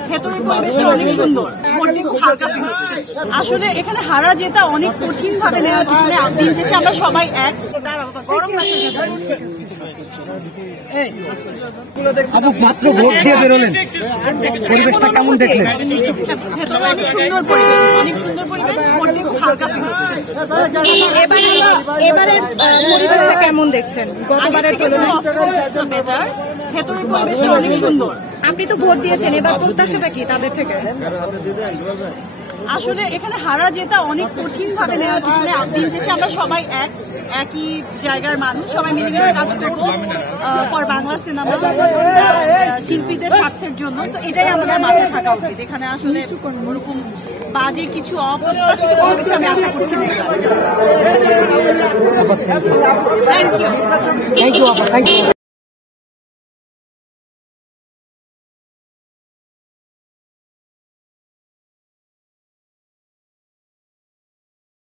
ভেতরের পরিবেশটা অনেক সুন্দর, মনটা খুব হালকা ফিল হচ্ছে। আসলে এখানে হারা জেতা অনেক কঠিন ভাবে নেওয়ার পিছনে দিন শেষে আমরা সবাই এক। গরম লাগছে, আপু মাত্র ভোট দিয়ে বেরোলেন, পরিবেশটা কেমন দেখলেন? ভেতরে অনেক সুন্দর পরিবেশ, অনেক সুন্দর পরিবেশ, মনটা খুব হালকা ফিল হচ্ছে। এবারে পরিবেশটা কেমন দেখছেন গতবারের তুলনায়? বেটার, ভেতরের পরিবেশটা অনেক সুন্দর। আপনি তো ভোট দিয়েছেন, এবার প্রত্যাশাটা কি তাদের থেকে? আসলে এখানে হারা জেতা অনেক কঠিন ভাবে নেওয়ার পিছনে দিন শেষে আমরা সবাই একই জায়গার মানুষ, সবাই মিলেমিশে কাজ করবো ফর বাংলা সিনেমা, শিল্পীদের স্বার্থের জন্য। তো এটাই আমাদের মাথায় থাকা উচিত। এখানে আসলে ওরকম বাজে কিছু অপ্রত্যাশিত কোনো কিছু আমি আশা করছি না। Thank you.